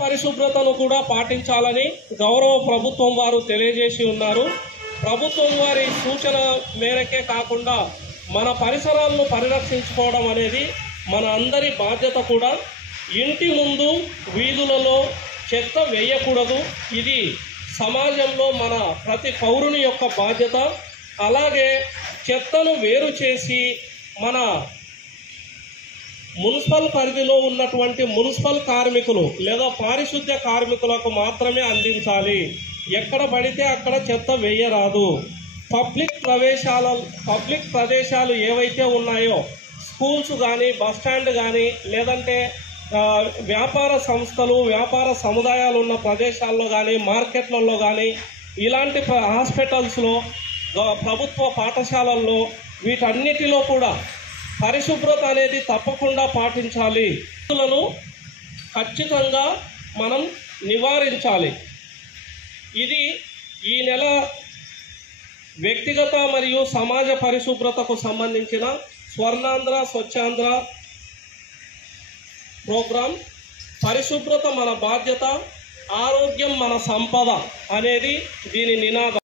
పరిశుభ్రతను కూడా పాటించాలని గౌరవ ప్రభుత్వం వారు తెలియజేసి ఉన్నారు. ప్రభుత్వం వారి సూచన మేరకే కాకుండా మన పరిసరాలను పరిరక్షించుకోవడం అనేది మన అందరి బాధ్యత కూడా. ఇంటి ముందు వీధులలో చెత్త వేయకూడదు. ఇది సమాజంలో మన ప్రతి పౌరుని యొక్క బాధ్యత. అలాగే చెత్తను వేరు చేసి మన మున్సిపల్ పరిధిలో ఉన్నటువంటి మున్సిపల్ కార్మికులు లేదా పారిశుద్ధ్య కార్మికులకు మాత్రమే అందించాలి. ఎక్కడ పడితే అక్కడ చెత్త వేయరాదు. పబ్లిక్ ప్రదేశాలు ఏవైతే ఉన్నాయో స్కూల్స్ కానీ బస్టాండ్ కానీ లేదంటే వ్యాపార సంస్థలు వ్యాపార సముదాయాలు ఉన్న ప్రదేశాల్లో కానీ మార్కెట్లలో కానీ ఇలాంటి హాస్పిటల్స్లో ప్రభుత్వ పాఠశాలల్లో వీటన్నిటిలో కూడా పరిశుభ్రత అనేది తప్పకుండా పాటించాలి. ఖచ్చితంగా మనం నివారించాలి. ఇది ఈ నెల వ్యక్తిగత మరియు సమాజ పరిశుభ్రతకు సంబంధించిన స్వర్ణాంధ్ర స్వచ్ఛాంధ్ర ప్రోగ్రాం. పరిశుభ్రత మన బాధ్యత, ఆరోగ్యం మన సంపద అనేది దీని నినాదం.